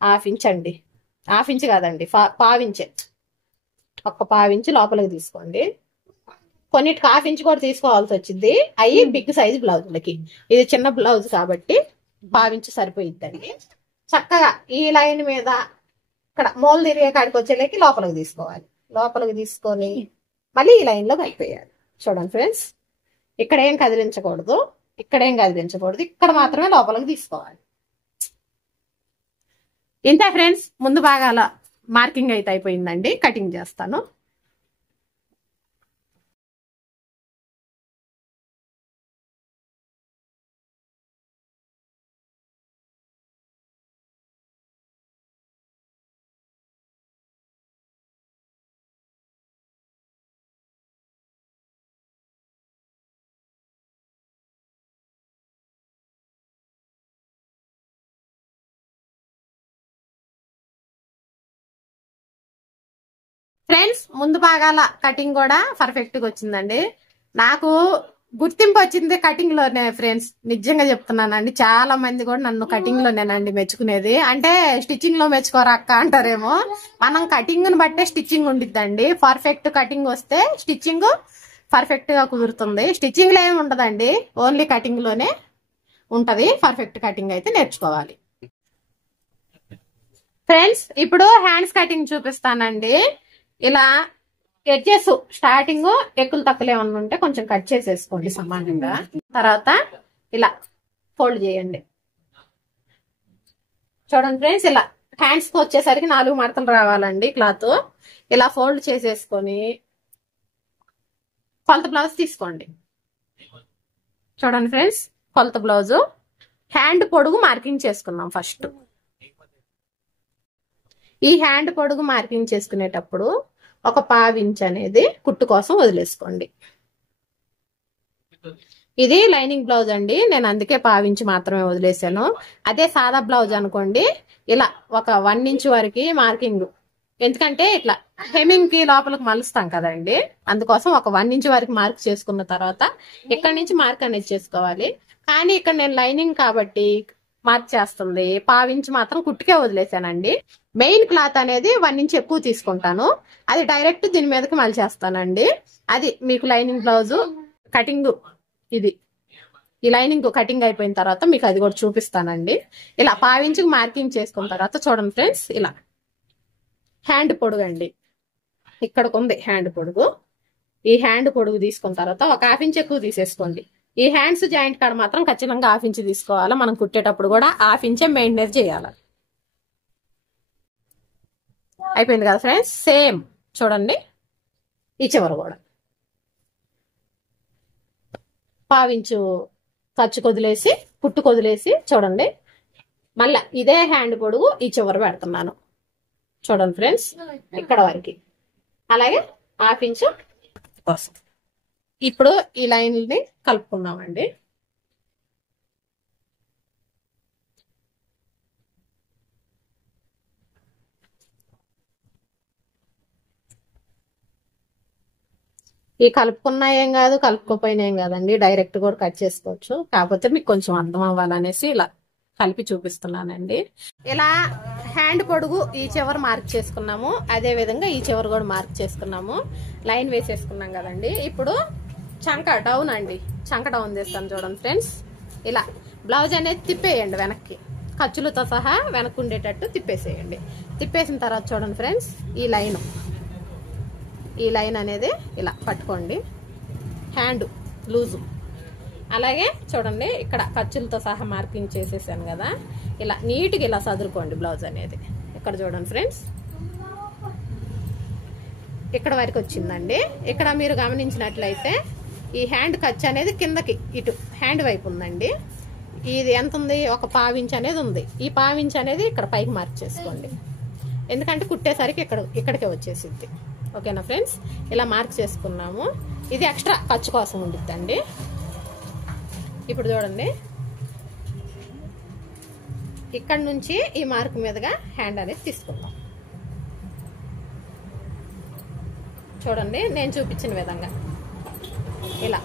1/2 ఇంచ్ అండి, 1/2 ఇంచ్ కాదండి, 1/4 ఇంచే, ఒక 1/4 ఇంచ్ లోపలికి తీసుకోండి. కొన్నిటికి 1/2 ఇంచ్ కూడా తీసుకోవాల్సి వచ్చింది. అవి బిగ్ సైజ్ బ్లౌజులకి, ఇది చిన్న బ్లౌజ్ కాబట్టి 1/4 ఇంచ్ సరిపోయిద్దండి. చక్కగా ఈ లైన్ మీద ఇక్కడ మూల తిరిగే కాడికి వచ్చేలేకి లోపలికి తీసుకోవాలి. లోపలికి తీసుకొని మళ్ళీ ఈ లైన్ లో కలిపేయాలి. చూడండి ఫ్రెండ్స్, ఇక్కడేం కదిలించకూడదు, ఇక్కడేం కదిలించకూడదు, ఇక్కడ మాత్రమే లోపలికి తీసుకోవాలి. ఇంతే ఫ్రెండ్స్, ముందు భాగాల మార్కింగ్ అయితే అయిపోయిందండి. కటింగ్ చేస్తాను. ఫ్రెండ్స్, ముందు భాగాల కటింగ్ కూడా పర్ఫెక్ట్ గా వచ్చిందండి. నాకు గుర్తింపు వచ్చింది కటింగ్ లోనే ఫ్రెండ్స్, నిజంగా చెప్తున్నానండి. చాలా మంది కూడా నన్ను కటింగ్ లోనేనండి మెచ్చుకునేది. అంటే స్టిచ్చింగ్ లో మెచ్చుకోరా అక్క అంటారేమో, మనం కటింగ్ ను బట్టే స్టిచ్చింగ్ ఉండిద్దండి. పర్ఫెక్ట్ కటింగ్ వస్తే స్టిచ్చింగ్ పర్ఫెక్ట్ గా కుదురుతుంది. స్టిచ్చింగ్ లో ఏమి ఉండదండి, ఓన్లీ కటింగ్ లోనే ఉంటది. పర్ఫెక్ట్ కటింగ్ అయితే నేర్చుకోవాలి. ఫ్రెండ్స్, ఇప్పుడు హ్యాండ్స్ కటింగ్ చూపిస్తానండి. ఇలా ఎడ్జెస్ స్టార్టింగ్ ఎక్కులు తక్కువ ఏమన్నా ఉంటే కొంచెం కట్ చేసేసుకోండి సమానంగా. తర్వాత ఇలా ఫోల్డ్ చేయండి. చూడండి ఫ్రెండ్స్, ఇలా హ్యాండ్స్ కి వచ్చేసరికి 4 మడతలు రావాలండి క్లాత్. ఇలా ఫోల్డ్ చేసేసుకొని కొలత బ్లౌజ్ తీసుకోండి. చూడండి ఫ్రెండ్స్, కొలత బ్లౌజు హ్యాండ్ పొడుగు మార్కింగ్ చేసుకున్నాం. ఫస్ట్ ఈ హ్యాండ్ పొడుగు మార్కింగ్ చేసుకునేటప్పుడు ఒక 1/4 ఇంచ్ అనేది కుట్టు కోసం వదిలేసుకోండి. ఇది లైనింగ్ బ్లౌజ్ అండి, నేను అందుకే 1/4 ఇంచ్ మాత్రమే వదిలేసాను. అదే సాదా బ్లౌజ్ అనుకోండి, ఇలా ఒక 1 ఇంచ్ వరకు మార్కింగ్, ఎందుకంటే ఇట్లా హెమింగ్ కి లోపలికి మలుస్తాం కదండి, అందుకోసం ఒక 1 ఇంచ్ వరకు మార్క్ చేసుకున్న తర్వాత ఇక్కడ నుంచి మార్క్ అనేది చేసుకోవాలి. కానీ ఇక్కడ నేను లైనింగ్ కాబట్టి మార్క్ చేస్తుంది 1/4 ఇంచ్ మాత్రం కుట్టుకే వదిలేసానండి. మెయిన్ క్లాత్ అనేది 1 ఇంచ్ ఎక్కువ తీసుకుంటాను, అది డైరెక్ట్ దీని మీదకి మలిచేస్తానండి. అది మీకు లైనింగ్ బ్లౌజ్ కటింగ్, ఇది ఈ లైనింగ్ కటింగ్ అయిపోయిన తర్వాత మీకు అది కూడా చూపిస్తానండి. ఇలా 1/4 ఇంచుకి మార్కింగ్ చేసుకున్న తర్వాత చూడండి ఫ్రెండ్స్, ఇలా హ్యాండ్ పొడుగు అండి, ఇక్కడికి ఉంది హ్యాండ్ పొడుగు. ఈ హ్యాండ్ పొడుగు తీసుకున్న తర్వాత ఒక 1/2 ఇంచ్ ఎక్కువ తీసేసుకోండి. ఈ హ్యాండ్స్ జాయింట్ కాడ మాత్రం ఖచ్చితంగా 1/2 ఇంచ్ తీసుకోవాలి. మనం కుట్టేటప్పుడు కూడా 1/2 ఇంచే మెయింటైన్ చేయాలి. అయిపోయింది కదా ఫ్రెండ్స్. సేమ్ చూడండి ఈ చివర కూడా 1/2 ఇంచు ఖర్చు కొదిలేసి కుట్టు కొదిలేసి చూడండి మళ్ళా ఇదే హ్యాండ్ పొడుగు ఈ చివర పెడుతున్నాను. చూడండి ఫ్రెండ్స్ ఇక్కడ వరకు, అలాగే 1/2 ఇంచు కోసం. ఇప్పుడు ఈ లైన్ని కలుపుకుందామండి. ఈ కలుపుకున్నా ఏం కాదు, కలుపుకోపోయినా ఏం కాదండి, డైరెక్ట్ కూడా కట్ చేసుకోవచ్చు. కాకపోతే మీకు కొంచెం అర్థం అవ్వాలనేసి ఇలా కలిపి చూపిస్తున్నానండి. ఇలా హ్యాండ్ పొడుగు ఈ చివర మార్క్ చేసుకున్నాము, అదే విధంగా ఈ చివర కూడా మార్క్ చేసుకున్నాము, లైన్ వేసేసుకున్నాం కదండి. ఇప్పుడు చంక డౌన్ అండి, చంక డౌన్ చేస్తాను చూడండి ఫ్రెండ్స్. ఇలా బ్లౌజ్ అనేది తిప్పేయండి వెనక్కి, ఖర్చులతో సహా వెనక్కి ఉండేటట్టు తిప్పేసేయండి. తిప్పేసిన తర్వాత చూడండి ఫ్రెండ్స్ ఈ లైన్ అనేది ఇలా పట్టుకోండి, హ్యాండ్ లూజు. అలాగే చూడండి ఇక్కడ ఖర్చులతో సహా మార్కింగ్ చేసేసాను కదా, ఇలా నీట్గా ఇలా సదురుకోండి బ్లౌజ్ అనేది. ఇక్కడ చూడండి ఫ్రెండ్స్ ఇక్కడ వరకు వచ్చిందండి. ఇక్కడ మీరు గమనించినట్లయితే ఈ హ్యాండ్ ఖర్చు అనేది కిందకి ఇటు హ్యాండ్ వైపు ఉందండి. ఇది ఎంత ఉంది, ఒక 1/2 ఇంచ్ అనేది ఉంది. ఈ 1/2 ఇంచ్ అనేది ఇక్కడ పైకి మార్క్ చేసుకోండి, ఎందుకంటే కుట్టేసరికి ఇక్కడికే వచ్చేసిద్ది. ఓకేనా ఫ్రెండ్స్, ఇలా మార్క్ చేసుకున్నాము. ఇది ఎక్స్ట్రా ఖర్చు కోసం ఉండిద్దండి. ఇప్పుడు చూడండి ఇక్కడ నుంచి ఈ మార్క్ మీదుగా హ్యాండ్ అనేది తీసుకుందాం. చూడండి నేను చూపించిన విధంగా ఇలా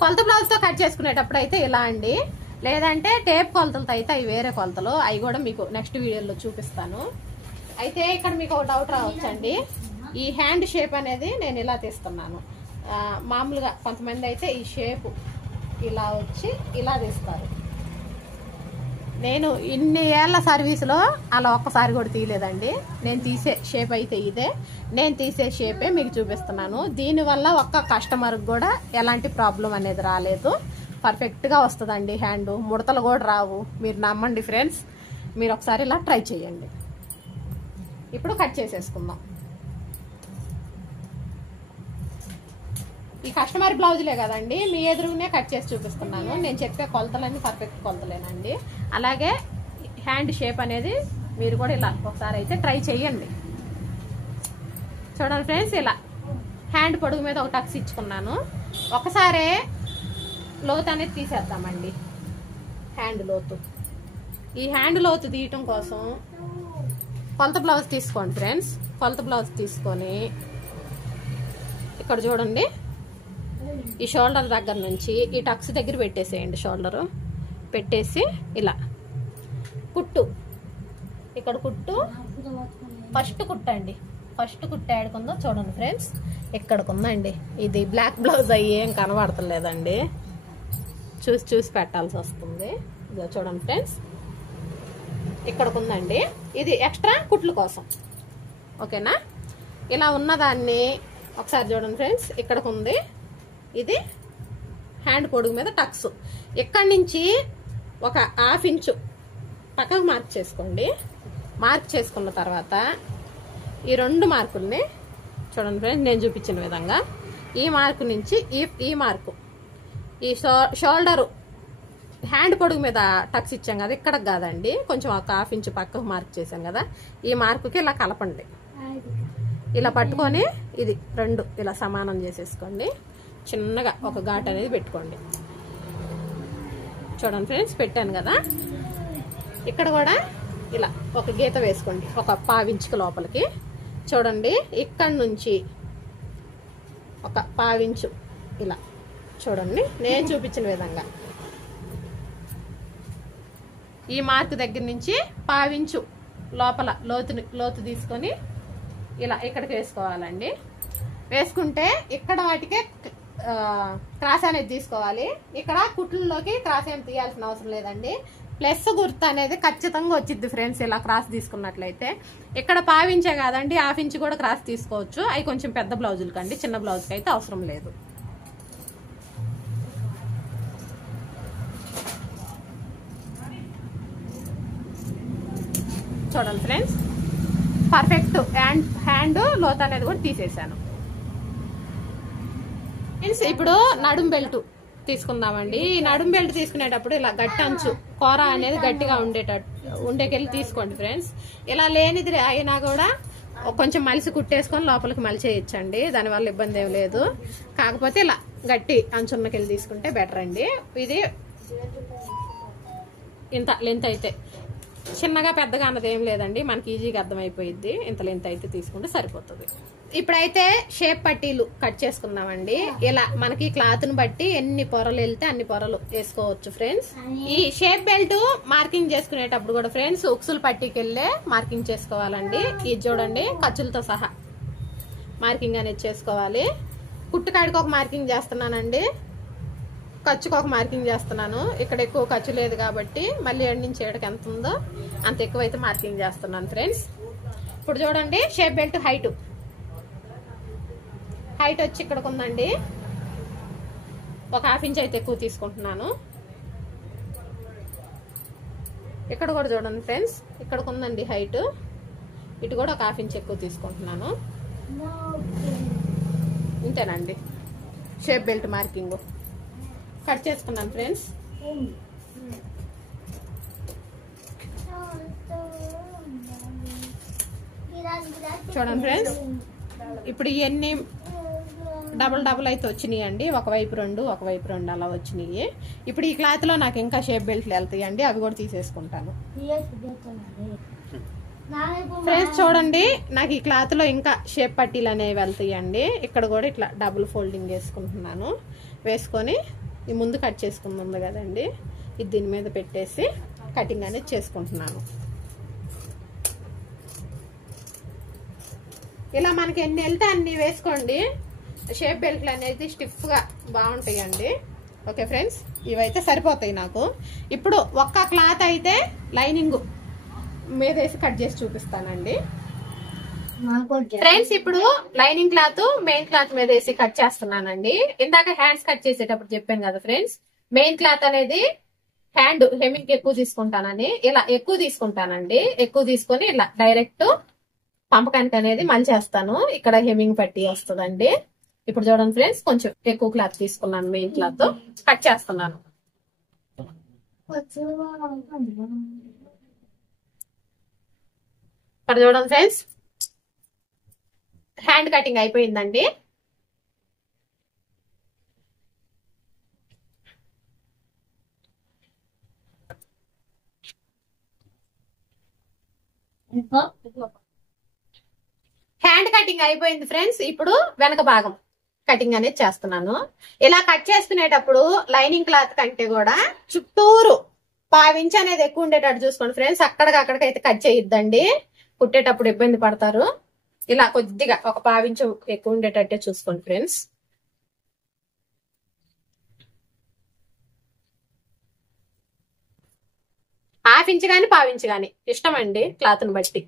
కొలత బ్లౌజ్ తో కట్ చేసుకునేటప్పుడు అయితే ఇలా అండి, లేదంటే టేప్ కొలతలతో అయితే అవి వేరే కొలతలు, అవి కూడా మీకు నెక్స్ట్ వీడియోలో చూపిస్తాను. అయితే ఇక్కడ మీకు ఒక డౌట్ రావచ్చండి, ఈ హ్యాండ్ షేప్ అనేది నేను ఇలా తీస్తున్నాను. మామూలుగా కొంతమంది అయితే ఈ షేప్ ఇలా వచ్చి ఇలా తీస్తారు. నేను ఇన్ని ఏళ్ల సర్వీస్లో అలా ఒక్కసారి కూడా తీయలేదండి. నేను తీసే షేప్ అయితే ఇదే, నేను తీసే షేపే మీకు చూపిస్తున్నాను. దీనివల్ల ఒక్క కస్టమర్కి కూడా ఎలాంటి ప్రాబ్లం అనేది రాలేదు, పర్ఫెక్ట్గా వస్తుందండి. హ్యాండ్ ముడతలు కూడా రావు, మీరు నమ్మండి ఫ్రెండ్స్, మీరు ఒకసారి ఇలా ట్రై చేయండి. ఇప్పుడు కట్ చేసేసుకుందాం. ఈ కస్టమర్ బ్లౌజులే కదండి, మీ ఎదురుగానే కట్ చేసి చూపిస్తున్నాను. నేను చెప్పే కొలతలన్నీ పర్ఫెక్ట్ కొలతలేనండి. అలాగే హ్యాండ్ షేప్ అనేది మీరు కూడా ఇలా ఒకసారి అయితే ట్రై చేయండి. చూడండి ఫ్రెండ్స్ ఇలా హ్యాండ్ పొడుగు మీద ఒక టక్స్ ఇచ్చుకున్నాను. ఒకసారి లోతు అనేది తీసేద్దామండి, హ్యాండ్ లోతు. ఈ హ్యాండ్ లోతు తీయటం కోసం కొలత బ్లౌజ్ తీసుకోండి ఫ్రెండ్స్. కొలత బ్లౌజ్ తీసుకొని ఇక్కడ చూడండి ఈ షోల్డర్ దగ్గర నుంచి ఈ టక్స్ దగ్గర పెట్టేసేయండి. షోల్డరు పెట్టేసి ఇలా కుట్టు, ఇక్కడ కుట్టు ఫస్ట్ కుట్టండి. ఫస్ట్ కుట్టు ఏడుకుందో చూడండి ఫ్రెండ్స్, ఇక్కడికి ఉందండి. ఇది బ్లాక్ బ్లౌజ్ అయ్యి ఏం కనబడతలేదండి, చూసి పెట్టాల్సి వస్తుంది. ఇదో చూడండి ఫ్రెండ్స్ ఇక్కడికి ఉందండి, ఇది ఎక్స్ట్రా కుట్లు కోసం. ఓకేనా, ఇలా ఉన్నదాన్ని ఒకసారి చూడండి ఫ్రెండ్స్, ఇక్కడికి ఉంది. ఇది హ్యాండ్ పొడుగు మీద టక్స్. ఇక్కడి నుంచి ఒక 1/2 ఇంచు పక్కకు మార్క్ చేసుకోండి. మార్క్ చేసుకున్న తర్వాత ఈ 2 మార్కుల్ని చూడండి ఫ్రెండ్స్, నేను చూపించిన విధంగా ఈ మార్కు నుంచి ఈ మార్కు, ఈ షోల్డరు హ్యాండ్ పొడుగు మీద టక్స్ ఇచ్చాం కదా, ఇక్కడ కాదండి, కొంచెం ఒక 1/2 ఇంచు పక్కకు మార్క్ చేసాం కదా, ఈ మార్కుకి ఇలా కలపండి. ఇలా పట్టుకొని ఇది 2 ఇలా సమానం చేసేసుకోండి. చిన్నగా ఒక ఘాట్ అనేది పెట్టుకోండి. చూడండి ఫ్రెండ్స్ పెట్టాను కదా, ఇక్కడ కూడా ఇలా ఒక గీత వేసుకోండి, ఒక 1/2 ఇంచుకి లోపలికి. చూడండి ఇక్కడ నుంచి ఒక 1/2 ఇంచు ఇలా చూడండి నేను చూపించిన విధంగా ఈ మార్క్ దగ్గర నుంచి 1/2 ఇంచు లోపల లోతు తీసుకొని ఇలా ఇక్కడికి వేసుకోవాలండి. వేసుకుంటే ఇక్కడ వాటికే క్రాస్ అనేది తీసుకోవాలి. ఇక్కడ కుట్లలోకి క్రాస్ ఏం తీయాల్సిన అవసరం లేదండి. ప్లస్ గుర్తు అనేది ఖచ్చితంగా వచ్చింది ఫ్రెండ్స్ ఇలా క్రాస్ తీసుకున్నట్లయితే. ఇక్కడ 1/2 ఇంచే కాదండి, 1/2 ఇంచు కూడా క్రాస్ తీసుకోవచ్చు. అవి కొంచెం పెద్ద బ్లౌజులకి అండి, చిన్న బ్లౌజ్కి అయితే అవసరం లేదు. చూడండి ఫ్రెండ్స్, పర్ఫెక్ట్ హ్యాండ్ లోత్ అనేది కూడా తీసేసాను ఫ్రెండ్స్. ఇప్పుడు నడుం బెల్ట్ తీసుకుందామండి. ఈ నడుం బెల్ట్ తీసుకునేటప్పుడు ఇలా గట్టి అంచు కూర అనేది గట్టిగా ఉండేకెళ్ళి తీసుకోండి ఫ్రెండ్స్. ఇలా లేనిది అయినా కూడా కొంచెం మలిసి కుట్టేసుకొని లోపలికి మలిచేయచ్చండి, దానివల్ల ఇబ్బంది ఏం లేదు. కాకపోతే ఇలా గట్టి అంచున్నకెళ్ళి తీసుకుంటే బెటర్ అండి. ఇది ఇంత లెంత్ అయితే, చిన్నగా పెద్దగా అన్నది ఏం లేదండి, మనకి ఈజీగా అర్థమైపోయిద్ది. ఇంత లెంత్ అయితే తీసుకుంటే సరిపోతుంది. ఇప్పుడైతే షేప్ పట్టీలు కట్ చేసుకుందామండి. ఇలా మనకి క్లాత్ ను బట్టి ఎన్ని పొరలు వెళ్తే అన్ని పొరలు వేసుకోవచ్చు ఫ్రెండ్స్. ఈ షేప్ బెల్ట్ మార్కింగ్ చేసుకునేటప్పుడు కూడా ఫ్రెండ్స్ ఉక్సులు పట్టీకి వెళ్ళే మార్కింగ్ చేసుకోవాలండి. ఇది చూడండి, ఖర్చులతో సహా మార్కింగ్ అనేది చేసుకోవాలి. కుట్టుకాడికి ఒక మార్కింగ్ చేస్తున్నానండి, ఖర్చుకు ఒక మార్కింగ్ చేస్తున్నాను. ఇక్కడ ఎక్కువ ఖర్చు లేదు కాబట్టి మళ్ళీ ఏడు నుంచి ఏడుకి ఎంత ఉందో అంత ఎక్కువైతే మార్కింగ్ చేస్తున్నాను ఫ్రెండ్స్. ఇప్పుడు చూడండి, షేప్ బెల్ట్ హైట్ వచ్చి ఇక్కడికి ఉందండి, ఒక ½ ఇంచ్ అయితే ఎక్కువ తీసుకుంటున్నాను. ఇక్కడ కూడా చూడండి ఫ్రెండ్స్, ఇక్కడికి ఉందండి హైట్, ఇటు కూడా ఒక ½ ఇంచ్ ఎక్కువ తీసుకుంటున్నాను. ఇంతేనండి షేప్ బెల్ట్ మార్కింగ్ కట్ చేసుకున్నాను ఫ్రెండ్స్. చూడండి ఫ్రెండ్స్, ఇప్పుడు ఇవన్నీ డబుల్ అయితే వచ్చినాయి అండి, ఒకవైపు రెండు అలా వచ్చినాయి. ఇప్పుడు ఈ క్లాత్ లో నాకు ఇంకా షేప్ బెల్ట్లు వెళ్తాయి అండి, అవి కూడా తీసేసుకుంటాను ఫ్రెండ్స్. చూడండి, నాకు ఈ క్లాత్ లో ఇంకా షేప్ పట్టీలు అనేవి వెళ్తాయి అండి. ఇక్కడ కూడా ఇట్లా డబుల్ ఫోల్డింగ్ వేసుకుంటున్నాను. వేసుకొని ఈ ముందు కట్ చేసుకుంది కదండి, ఇది దీని మీద పెట్టేసి కటింగ్ అనేది చేసుకుంటున్నాను. ఇలా మనకి ఎన్ని వెళ్తే అన్ని వేసుకోండి, షేప్ బెల్ట్లు అనేది స్టిఫ్ గా బాగుంటాయండి. ఓకే ఫ్రెండ్స్, ఇవైతే సరిపోతాయి నాకు. ఇప్పుడు ఒక్క క్లాత్ అయితే లైనింగ్ మీద వేసి కట్ చేసి చూపిస్తానండి ఫ్రెండ్స్. ఇప్పుడు లైనింగ్ క్లాత్ మెయిన్ క్లాత్ మీద వేసి కట్ చేస్తున్నానండి. ఇందాక హ్యాండ్స్ కట్ చేసేటప్పుడు చెప్పాను కదా ఫ్రెండ్స్, మెయిన్ క్లాత్ అనేది హ్యాండ్ హెమ్మింగ్ ఎక్కువ తీసుకుంటానని ఇలా ఎక్కువ తీసుకుంటానండి. ఎక్కువ తీసుకొని ఇలా డైరెక్ట్ పంపకానికి అనేది మలిచేస్తాను. ఇక్కడ హెమ్మింగ్ పట్టి వస్తుందండి. ఇప్పుడు చూడండి ఫ్రెండ్స్, కొంచెం ఎక్కువ క్లాత్ తీసుకున్నాను, మెయిన్ క్లాత్ కట్ చేస్తున్నాను. ఇక్కడ చూడండి ఫ్రెండ్స్, హ్యాండ్ కటింగ్ అయిపోయిందండి. హ్యాండ్ కటింగ్ అయిపోయింది ఫ్రెండ్స్. ఇప్పుడు వెనక భాగం కటింగ్ అనేది చేస్తున్నాను. ఇలా కట్ చేసుకునేటప్పుడు లైనింగ్ క్లాత్ కంటే కూడా చుట్టూరు ½ ఇంచ్ అనేది ఎక్కువ ఉండేటట్టు చూసుకోండి ఫ్రెండ్స్. అక్కడికైతే కట్ చేయొద్దండి, కుట్టేటప్పుడు ఇబ్బంది పడతారు. ఇలా కొద్దిగా ఒక ½ ఇంచ్ ఎక్కువ ఉండేటట్టే చూసుకోండి ఫ్రెండ్స్. ½ ఇంచ్ కానీ ½ ఇంచ్ కానీ ఇష్టం అండి, క్లాత్ ను బట్టి.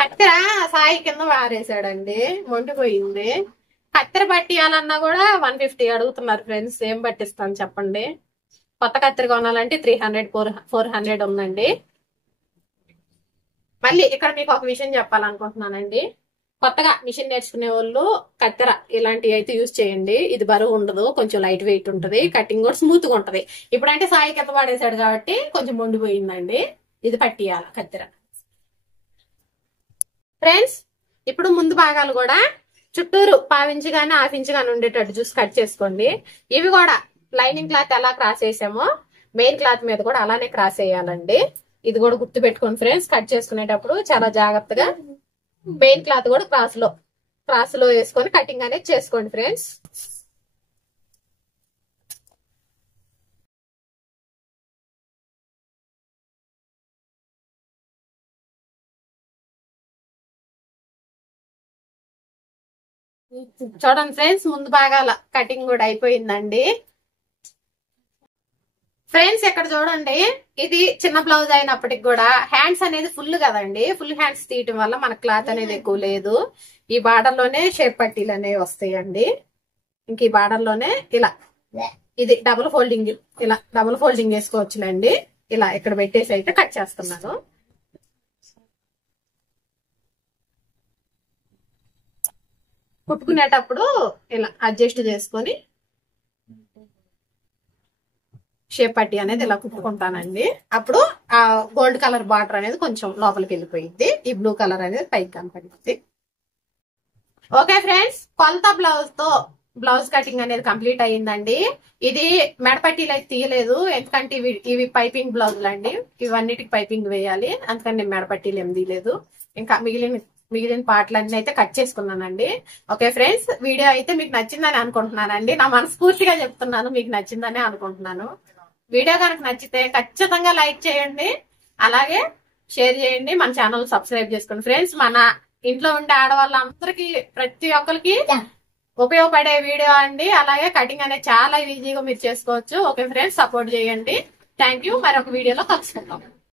కత్తెర సాయి కింద వారేసాడండి, మొండిపోయింది. కత్తెర పట్టియాలన్నా కూడా 150 అడుగుతున్నారు ఫ్రెండ్స్. ఏం పట్టిస్తాను చెప్పండి? కొత్త కత్తెర కొనాలంటే 300 400 ఉందండి. మళ్ళీ ఇక్కడ మీకు ఒక విషయం చెప్పాలనుకుంటున్నానండి. కొత్తగా మిషన్ నేర్చుకునే వాళ్ళు కత్తెర ఇలాంటివి అయితే యూజ్ చేయండి. ఇది బరువు ఉండదు, కొంచెం లైట్ వెయిట్ ఉంటది, కటింగ్ కూడా స్మూత్ గా ఉంటది. ఇప్పుడంటే సాయి కింద పడేసాడు కాబట్టి కొంచెం మొండిపోయిందండి. ఇది పట్టియాల కత్తెర ఫ్రెండ్స్. ఇప్పుడు ముందు భాగాలు కూడా చుట్టూరు ½ ఇంచ్ గానీ ½ ఇంచ్ గానీ ఉండేటట్టు చూసి కట్ చేసుకోండి. ఇవి కూడా లైనింగ్ క్లాత్ ఎలా క్రాస్ వేసామో మెయిన్ క్లాత్ మీద కూడా అలానే క్రాస్ వేయాలండి. ఇది కూడా గుర్తు పెట్టుకోండి ఫ్రెండ్స్. కట్ చేసుకునేటప్పుడు చాలా జాగ్రత్తగా మెయిన్ క్లాత్ కూడా క్రాస్ లో వేసుకొని కటింగ్ అనేది చేసుకోండి ఫ్రెండ్స్. చూడండి ఫ్రెండ్స్, ముందు భాగాల కటింగ్ కూడా అయిపోయిందండి. ఫ్రెండ్స్ ఇక్కడ చూడండి, ఇది చిన్న బ్లౌజ్ అయినప్పటికి కూడా హ్యాండ్స్ అనేది ఫుల్ కదండి. ఫుల్ హ్యాండ్స్ తీయటం వల్ల మన క్లాత్ అనేది ఎక్కువ లేదు. ఈ బార్డర్ లోనే షేప్ పట్టీలు అనేవి వస్తాయండి. ఇంక ఈ బార్డర్ లోనే ఇలా ఇది డబుల్ ఫోల్డింగ్, ఇలా డబుల్ ఫోల్డింగ్ వేసుకోవచ్చులేండి. ఇలా ఇక్కడ పెట్టేసి అయితే కట్ చేస్తున్నాను. కుట్టుకునేటప్పుడు ఇలా అడ్జస్ట్ చేసుకొని షేప్ పట్టి అనేది ఇలా కుట్టుకుంటానండి. అప్పుడు ఆ గోల్డ్ కలర్ బార్డర్ అనేది కొంచెం లోపలికి వెళ్ళిపోయింది, ఈ బ్లూ కలర్ అనేది పైకి కనపడింది. ఓకే ఫ్రెండ్స్, కొలత బ్లౌజ్ తో బ్లౌజ్ కటింగ్ అనేది కంప్లీట్ అయ్యిందండి. ఇది మెడపట్టీలు అయితే తీయలేదు, ఎందుకంటే ఇవి పైపింగ్ బ్లౌజులు అండి, ఇవన్నిటికి పైపింగ్ వేయాలి, అందుకని నేను మెడపట్టీలు ఏం తీయలేదు. ఇంకా మిగిలిన పార్ట్లన్నీ అయితే కట్ చేసుకున్నానండి. ఓకే ఫ్రెండ్స్, వీడియో అయితే మీకు నచ్చిందని అనుకుంటున్నానండి. నా మనస్ఫూర్తిగా చెప్తున్నాను, మీకు నచ్చిందనే అనుకుంటున్నాను. వీడియో కనుక నచ్చితే ఖచ్చితంగా లైక్ చేయండి, అలాగే షేర్ చేయండి, మన ఛానల్ సబ్స్క్రైబ్ చేసుకోండి. ఫ్రెండ్స్, మన ఇంట్లో ఉండే ఆడవాళ్ళందరికీ ప్రతి ఒక్కరికి ఉపయోగపడే వీడియో అండి. అలాగే కటింగ్ అనేది చాలా ఈజీగా మీరు చేసుకోవచ్చు. ఓకే ఫ్రెండ్స్, సపోర్ట్ చేయండి. Thank you. మరొక వీడియోలో కలుసుకుందాం.